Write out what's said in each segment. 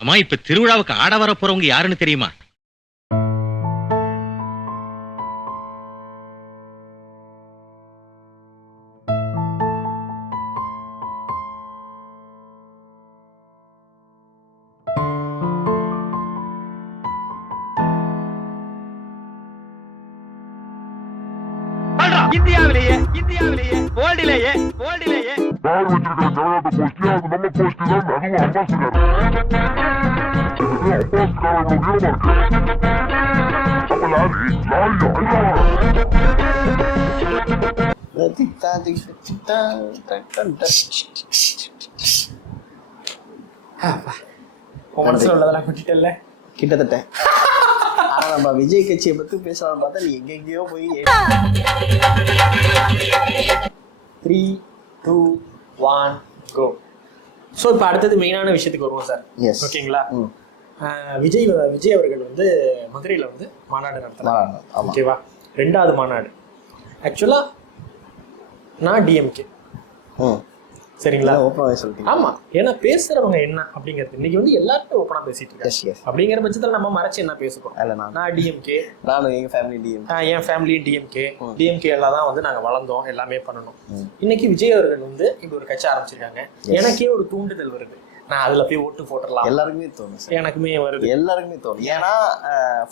அம்மா இப்ப திருவிழாவுக்கு ஆட வர போறவங்க யாருன்னு தெரியுமா? இந்தியாவிலேயே வேர்ல்டிலேயே பால் வச்சிருக்கிற ஜனநாயக கோஷ்டி அது நம்ம கோஷ்டி தான். அதுவும் அம்பாசிடர் அவ்வளவு வீரமா இருக்கு. அப்ப மனசுல உள்ளதெல்லாம் குட்டிட்டல்ல கிட்டத்தட்ட. ஆனா நம்ம விஜய் கட்சியை பத்தி பேசலாம் பார்த்தா நீ எங்கெங்கயோ போய் 3, 2, 1 கோ. ஸோ இப்போ அடுத்தது மெயினான விஷயத்துக்கு வருவோம் சார். ஓகேங்களா? விஜய் அவர்கள் வந்து மதுரையில் வந்து மாநாடு நடத்தினாங்க. ஓகேவா? 2வது மாநாடு. ஆக்சுவலாக நான் டிஎம்கே. சரிங்களா? ஆமா, ஏன்னா பேசுறவங்க என்ன அப்படிங்கிறது இன்னைக்கு வந்து எல்லாருமே ஓப்பனா பேசிட்டு இருக்காங்க. அப்படிங்கிற பட்சத்துல நம்ம மறைச்சு என்ன பேசுறோம்? நான் டிஎம்கே, நானும் என் ஃபேமிலி டிஎம்கே, என் ஃபேமிலி டிஎம்கே எல்லாம் தான் வந்து நாங்க வளர்ந்தோம், எல்லாமே பண்ணணும். இன்னைக்கு விஜய் அவர்கள் வந்து இங்க ஒரு கட்சி ஆரம்பிச்சிருக்காங்க. எனக்கே ஒரு தூண்டுதல் வருது, நான் அதுல போய் ஓட்டு போட்டுடலாம். எல்லாருக்குமே தோணும், எனக்குமே வருது, எல்லாருக்குமே தோணும். ஏன்னா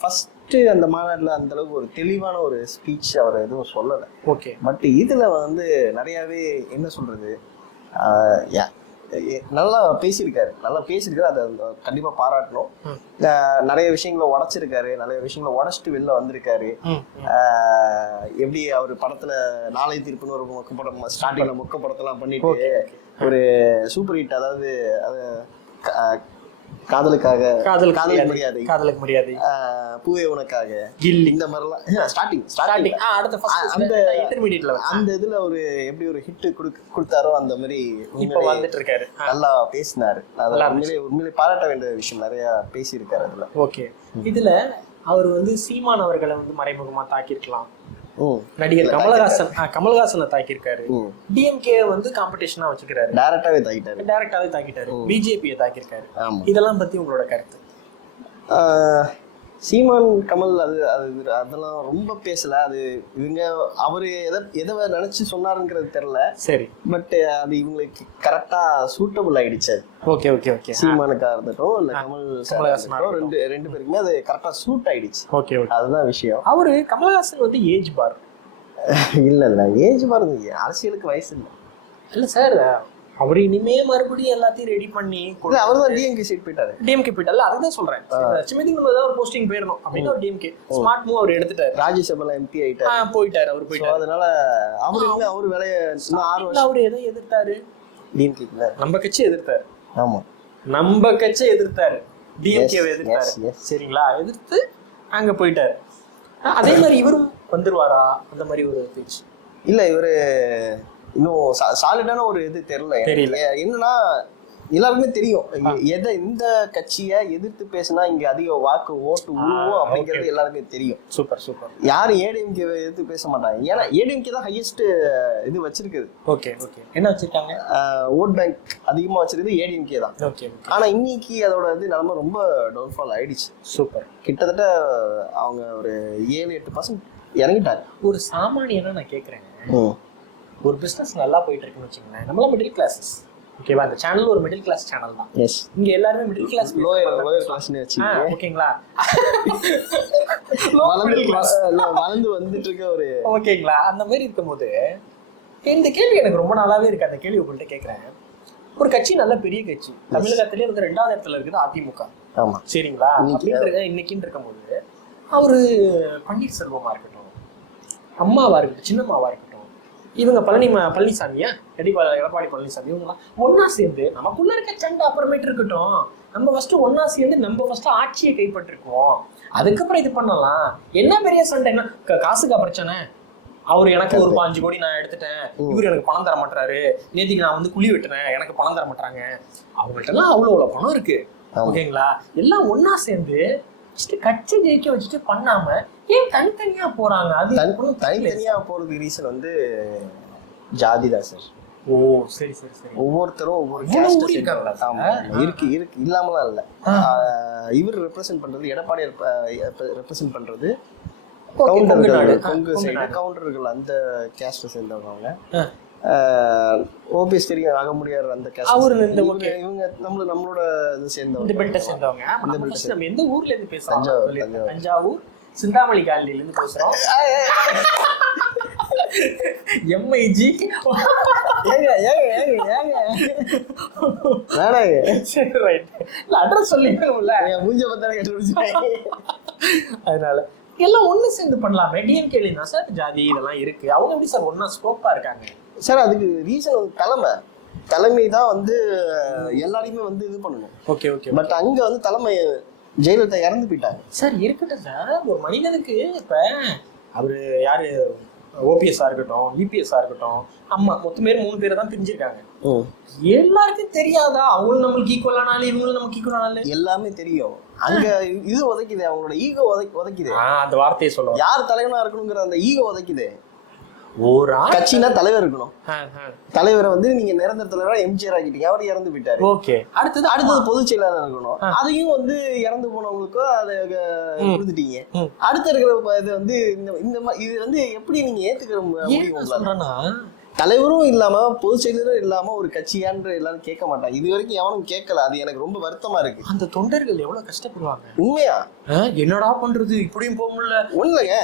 ஃபர்ஸ்ட் அந்த மாநாடுல அந்த அளவுக்கு ஒரு தெளிவான ஒரு ஸ்பீச் அவர் எதுவும் சொல்லலை. ஓகே, பட் இதுல வந்து நிறையவே என்ன சொல்றது, நல்லா பேசியிருக்காரு, அதை கண்டிப்பா பாராட்டணும். நிறைய விஷயங்களை உடைச்சிருக்காரு, நிறைய விஷயங்களை உடைச்சிட்டு வெளில வந்திருக்காரு. எப்படி அவர் படத்துல நாளை தீர்ப்புன்னு ஒரு மொக்க படம் ஸ்டார்டிங்ல மொக்க படத்தெல்லாம் பண்ணிட்டு ஒரு சூப்பர் ஹிட், அதாவது காதலுக்கு மரியாதை, பூவே உனக்காக, இந்த மாதிரிலாம் ஸ்டார்டிங் அந்த இதுல ஒரு எப்படி ஒரு ஹிட் கொடுத்தாரோ அந்த மாதிரி வந்துட்டு இருக்காரு. நல்லா பேசினாரு. உண்மையிலே பாராட்ட வேண்டிய விஷயம் நிறைய பேசியிருக்காரு அதுல. ஓகே, இதுல அவர் வந்து சீமான் அவர்களை வந்து மறைமுகமா தாக்கியிருக்கலாம். நடிகர் கமல்ஹாசனை தாக்கியிருக்காரு. டிஎம்கே வந்து காம்படிஷனா வச்சுக்கிறாரு, டைரக்டாவே தாக்கிட்டாரு. பிஜேபியை தாக்கியிருக்காரு. இதெல்லாம் பத்தி உங்களோட கருத்து? சீமான் கமல் அதெல்லாம் ரொம்ப பேசல. அது இவங்க அவரு எதை நினைச்சு சொன்னாருங்கிறது தெரியல. சரி, பட் அது இவங்களுக்கு கரெக்டா சூட்டபிள் ஆயிடுச்சு. ஓகே ஓகே ஓகே, சீமானுக்கா இருந்துட்டோம் இல்ல கமல்ஹாசன் ரெண்டு பேருக்குமே அது கரெக்டா சூட் ஆயிடுச்சு. ஓகே, அதுதான் விஷயம். அவரு கமல்ஹாசன் வந்து ஏஜ் பார் இல்ல ஏஜ் பார், அரசியலுக்கு வயசு இல்ல சார். அவர் இனிமே மறுபடியும் எல்லாத்தையும் ரெடி பண்ணி அவர் தான் டிஎம்கே சீட் போயிட்டாரு. அதுதான் சொல்றேன். சிமிதிங் நம்ம ஏதாவது போஸ்டிங் போயிடணும் அப்படின்னு ஒரு டிஎம்கே ஸ்மார்ட் மூவ் அவர் எடுத்துட்டாரு. ராஜ்யசபால எம்பி போயிட்டாரு. அவர் போயிட்டாரு. அதனால அவரு வேலையை 6 வருஷம் அவரு எதை எதிர்த்தாரு? டிஎம்கே நம்ம கட்சி எதிர்த்தாரு. ஆமா, நம்ம கட்சி எதிர்த்தாரு, டிஎம்கே எதிர்த்தாரு. சரிங்களா? எதிர்த்து அங்க போயிட்டாரு. அதே மாதிரி இவரும் வந்துருவாரா அந்த மாதிரி ஒரு பேச்சு இல்ல. இவரு இன்னும் சாலிடான ஒரு இது தெரியல. என்னன்னா எல்லாருக்குமே தெரியும் இந்த கட்சியை எதிர்த்து பேசினா இங்க அதிக ஓட்டு விழுவும் அப்படிங்கிறது எல்லாருக்குமே தெரியும். சூப்பர். யாரும் ஏடிஎம்கே எதிர்த்து பேச மாட்டாங்க. ஏன்னா ஏடிஎம்கே தான் ஹையஸ்ட் இது வச்சிருக்குது. ஓகே, என்ன வச்சிருக்காங்க? ஓட் பேங்க் அதிகமா வச்சிருக்குது ஏடிஎம்கே தான். ஆனா இன்னைக்கு அதோட நிலைமை ரொம்ப டவுன்ஃபால் ஆயிடுச்சு. சூப்பர். கிட்டத்தட்ட அவங்க ஒரு 7-8% இறங்கிட்டாங்க. ஒரு சாமானியனா நான் கேட்கறேன், ஒரு பிசினஸ் நல்லா போயிட்டு இருக்குன்னு வச்சுக்கோங்களேன். நம்மளாம் மிடில் கிளாஸஸ், ஓகேவா? இந்த சேனல் ஒரு மிடில் கிளாஸ் சேனல் தான். இங்க எல்லாருமே மிடில் கிளாஸ், லோயர் கிளாஸ்னு வச்சுக்கோங்க. ஓகேங்களா? வளர்ந்து வந்துட்டு இருக்க ஒரு, ஓகேங்களா? அந்த மாதிரி இருக்கும்போது இந்த கேள்வி எனக்கு ரொம்ப நாளாவே இருக்கு. அந்த கேள்வி உங்கள்கிட்ட கேட்கறேன். ஒரு கட்சி நல்ல பெரிய கட்சி, தமிழகத்திலேயே வந்து 2வது இடத்துல இருக்குது அதிமுக. ஆமா, சரிங்களா? இன்னைக்குன்னு இருக்கும்போது அவரு பன்னீர்செல்வமா இருக்கட்டும், அம்மாவா இருக்கட்டும், சின்னம்மாவா இருக்கட்டும், இவங்க பழனிசாமியா எடப்பாடி பழனிசாமி, இவங்கலாம் ஒன்னா சேர்ந்து நமக்குள்ள இருக்க சண்டை அப்புறமேட்டு இருக்கட்டும், நம்ம ஃபர்ஸ்ட் ஒன்னா சேர்ந்து நம்ம ஃபர்ஸ்ட் ஆட்சியை கைப்பற்றிருக்கோம், அதுக்கப்புறம் இது பண்ணலாம். என்ன பெரிய சண்டை? என்ன காசுக்கா பிரச்சனை? அவரு எனக்கு ஒரு 5 கோடி நான் எடுத்துட்டேன், இவரு எனக்கு பணம் தர மாட்டாரு, நேற்றுக்கு நான் வந்து குழி வெட்டுறேன், எனக்கு பணம் தர மாட்டாங்க. அவங்கள்ட்ட எல்லாம் அவ்வளவு பணம் இருக்கு. ஓகேங்களா? எல்லாம் ஒன்னா சேர்ந்து கட்சி ஜெயிக்க வச்சுட்டு பண்ணாம ஏன் தனித்தனியா போறாங்க? அது தனித்தனியா போறதுக்கு ரீசன் வந்து ஜாதி தான் சார். ஓ சரி சரி சரி. ஒவ்வொருத்தரும் ஒவ்வொரு இவ்வளவு caste ஊறி இருக்காங்களா? ஆமா இருக்கு இருக்கு இல்லாமலாம் இல்ல. இவர் ரெப்ரசென்ட் பண்றது எடப்பாடியார் ரெப்ரசென்ட் பண்றது கவுண்டர்கள், கொங்கு சைடு கவுண்டர்கள் அந்த கேஸ்ட சேர்ந்தவங்க அவங்க. ஓபிஎஸ் தெரியும் அகமுடியார் அந்த கேஸ்ட். அவரு இவங்க நம்மளோட இது சேர்ந்தவங்க, இந்த பெல்ட்டை சேர்ந்தவங்க. நம்ம எந்த ஊர்ல இருந்து பேசுறோம்? தஞ்சாவூர். தஞ்சாவூர் சிந்தாமணி காலனில இருந்து பேசுறோம். எம்ஐஜி அட்ரஸ் சொல்லிக்கணும்ல, மூஞ்ச பார்த்தாலே கண்டுபிடிச்சிட்டாங்க. அதனால எல்லாம் ஒண்ணு சேர்ந்து பண்ணலாமே. டிஎம்கேல தான் சார் ஜாதி இதெல்லாம் இருக்கு, அவங்க எப்படி சார் ஒன்னா ஸ்கோப்பா இருக்காங்க சார்? அதுக்கு ரீசன் வந்து தலைமை தான் வந்து எல்லாரையுமே வந்து இது பண்ணணும். Okay okay. பட் அங்க வந்து தலைமை ஜெயலலிதா இறந்து போயிட்டாங்க சார். இருக்கட்டும் சார், ஒரு மனிதனுக்கு இப்ப அவரு யாரு ஓபிஎஸ்ஆ இருக்கட்டும், இபிஎஸ்ஆ இருக்கட்டும், அம்மா மொத்தம் பேர் 3 பேரை தான் பிரிஞ்சிருக்காங்க. எல்லாருக்கும் தெரியாதா அவங்களும் நம்மளுக்கு ஈக்குவலானாலும் இவங்களும் நமக்கு ஈக்குவலானாலும்? எல்லாமே தெரியும். அங்க இது உதைக்குது, அவங்களோட ஈகோ உதைக்குது. அந்த வார்த்தையை சொல்லுவோம், யார் தலைவனா இருக்கணுங்கிற அந்த ஈகோ உதைக்குது. ஒரு கட்சினா தலைவர் இருக்கணும். தலைவரை வந்து நீங்க நிரந்தர தலைவரா எம்ஜிஆர் ஆக்கிட்டீங்க, அவர் இறந்து போயிட்டாரு. ஓகே. அடுத்தது பொதுச் செயலாளர் இருக்கணும். அதையும் வந்து இறந்து போனவங்களுக்கும் அதை கொடுத்துட்டீங்க. அடுத்த இருக்கிற இது வந்து இது வந்து எப்படி நீங்க ஏத்துக்கிற முடியும்? தலைவரும் இல்லாம பொதுச் செயலரும் இல்லாம ஒரு கட்சியான்ற எல்லாரும் கேட்க மாட்டாங்க. இது வரைக்கும் எவனும் கேட்கல. அது எனக்கு ரொம்ப வருத்தமா இருக்கு. அந்த தொண்டர்கள் எவ்வளவு கஷ்டப்படுவாங்க உண்மையா. என்னடா பண்றது, இப்படியும் போக முடியல. ஒண்ணுங்க,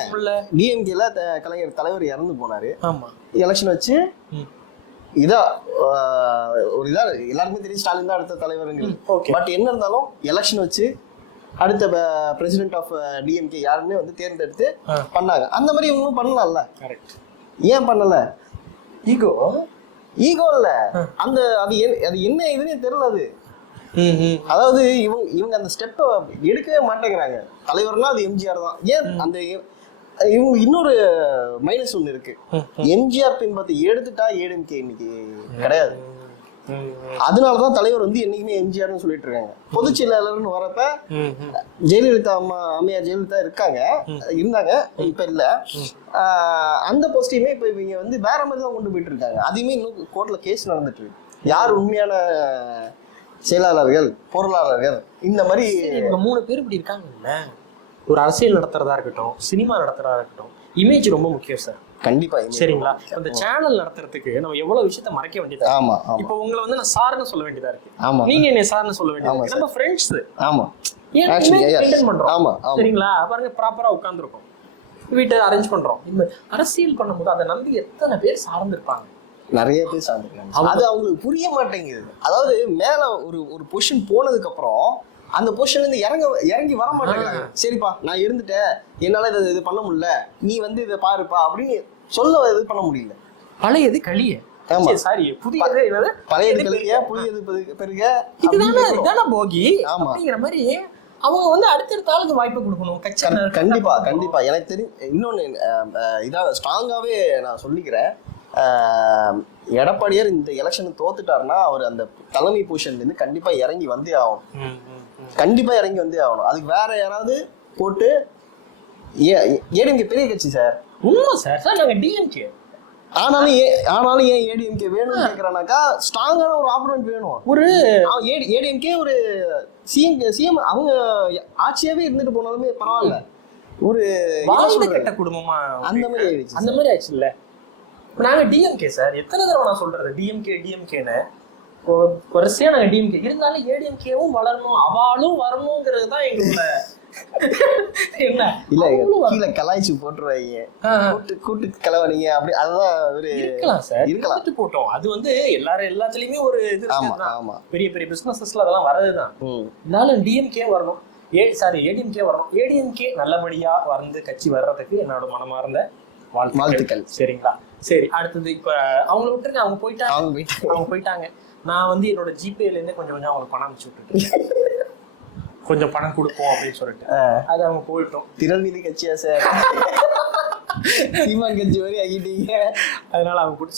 டிஎம்கேல கலைஞர் தலைவர் இறந்து போனாரு. ஆமா, எலெக்ஷன் வச்சு இதா ஒரு இதா எல்லாருக்குமே தெரியும், ஸ்டாலின் தான் அடுத்த தலைவருங்கிறது. பட் என்ன இருந்தாலும் எலெக்ஷன் வச்சு அடுத்த பிரசிடென்ட் ஆஃப் டிஎம்கே யாருன்னு வந்து தேர்ந்தெடுத்து பண்ணாங்க. அந்த மாதிரி இவங்களும் பண்ணலாம்ல. ஏன் பண்ணல? ஈகோ இல்ல, அந்த அது என்ன இதுன்னே தெரியல. அது அதாவது இவங்க அந்த ஸ்டெப்பை எடுக்கவே மாட்டேங்கிறாங்க. தலைவர்னா அது எம்ஜிஆர் தான். ஏன் அந்த இவங்க இன்னொரு மைனஸ் ஒண்ணு இருக்கு. எம்ஜிஆர் பின்பற்றி எடுத்துட்டா ஏடிஎம்கே இன்னைக்கு கிடையாது. அதனாலதான் தலைவர் வந்து என்னைக்குமே எம்ஜிஆர்னு சொல்லிட்டு இருக்காங்க. பொதுச் செயலாளர்னு வரப்ப ஜெயலலிதா அம்மையார் ஜெயலலிதா இருந்தாங்க, இப்ப இல்ல. அந்த போஸ்டையுமே இப்ப இவங்க வந்து வேற மாதிரி தான் கொண்டு போயிட்டு இருக்காங்க. அதையுமே இன்னும் கோர்ட்ல கேஸ் நடந்துட்டு இருக்கு. யார் உண்மையான செயலாளர்கள், பொருளாளர்கள், இந்த மாதிரி 3 பேர் இப்படி இருக்காங்கல்ல. ஒரு அரசியல் நடத்துறதா இருக்கட்டும், சினிமா நடத்துறதா இருக்கட்டும், இமேஜ் ரொம்ப முக்கியம் சார். கண்டிப்பா. சரிங்களா? அந்த சேனல் நடத்துறதுக்கு நம்ம எவ்வளவு விஷயத்த மறைக்க வேண்டியதா? ஆமா. இப்போ உங்களை வந்து நான் சார்னு சொல்ல வேண்டியதா இருக்கு. ஆமா. நீங்க என்ன சார்னு சொல்ல வேண்டியது. நம்ம ஃப்ரெண்ட்ஸ். ஆமா. பண்றோம். ஆமா. சரிங்களா? பாருங்க, ப்ராப்பரா உட்கார்ந்துருக்கோம், வீட்டை அரேஞ்ச் பண்றோம். இந்த அரசியல் பண்ணும்போது அதை நம்பி எத்தனை பேர் சார்ந்திருப்பாங்க? நிறைய பேர் சார்ந்திருக்காங்க. அது அவங்களுக்கு புரிய மாட்டேங்குது. அதாவது மேல ஒரு பொசிஷன் போனதுக்கு அப்புறம் அந்த பொசிஷன்ல இருந்து இறங்கி வர மாட்டேங்கிறாங்க. சரிப்பா, நான் இருந்துட்டேன், என்னால இது பண்ண முடியல, நீ வந்து இதை பாருப்பா அப்படின்னு சொல்ல இது பண்ண முடியல. பழையது கழிய. சாரி, புதியது என்னது? பழையது கழிய, புதியது பெருக. இதுதானே போகி அப்படிங்கிற மாதிரி அவங்க வந்து அடுத்தடுத்த ஆளுக்கு வாய்ப்பு கொடுக்கணும். கண்டிப்பா. எனக்கு தெரியும் இன்னொன்னு இதான் ஸ்ட்ராங்காவே நான் சொல்லிக்கிறேன். எடப்பாடியார் இந்த எலெக்ஷன் தோத்துட்டாருன்னா அவர் அந்த தலைமை பொசிஷன்ல இருந்து கண்டிப்பா இறங்கி வந்தே ஆகணும். அதுக்கு வேற யாராவது போட்டு. ஏடிஎம்கே பெரிய கட்சி சார். உண்மை சார். நாங்க டிஎம்கே. ஆனாலும் ஏன் ஏடிஎம்கே வேணும்னு கேக்குறானாக்கா, ஸ்ட்ராங்கான ஒரு ஆப்போனன்ட் வேணும். ஒரு ஏடிஎம்கே ஒரு சிஎம் அவங்க ஆட்சியாவே இருந்துட்டு போனாலுமே பரவாயில்ல. ஒரு வாழ்ந்த கட்ட குடும்பமா அந்த மாதிரி ஆயிடுச்சு இல்ல. நாங்க டிஎம்கே சார். எத்தனை தடவை நான் சொல்றது டிஎம்கேன்னு வரிசையா நாங்க டிஎம்கே இருந்தாலும் ஏடிஎம்கேவும் வளரணும், அவாலும் வரணுங்கிறது தான் எங்களோட என்ன இல்ல. கீழே கலாய்ச்சி போட்டுருவாங்க, கூட்டு கலவனீங்க அப்படி. அதுதான் ஒரு இருக்கலாம் சார், இருக்கலாம் போட்டோம். அது வந்து எல்லாத்துலயுமே ஒரு இது. பெரிய பெரிய பிசினஸ்ல அதெல்லாம் வரதுதான். இருந்தாலும் டிஎம்கே வரணும், ஏடிஎம்கே வரணும். ஏடிஎம்கே நல்லபடியா வந்து கட்சி வர்றதுக்கு என்னோட மனமார்ந்த வாழ்த்துக்கள். சரிங்களா? சரி, அடுத்தது இப்ப அவங்களை விட்டுருங்க, அவங்க போயிட்டாங்க. நான் வந்து என்னோட ஜிபேல இருந்து கொஞ்சம் அவங்களுக்கு பணம் அனுப்பிச்சு விட்டுட்டு கொஞ்சம் பணம் கொடுப்போம் அப்படின்னு சொல்லிட்டு அது அவங்க போயிட்டோம். திரள்நிதி கட்சியா சார்? சீமான் கட்சி வரை ஆகிட்டீங்க. அதனால அவங்க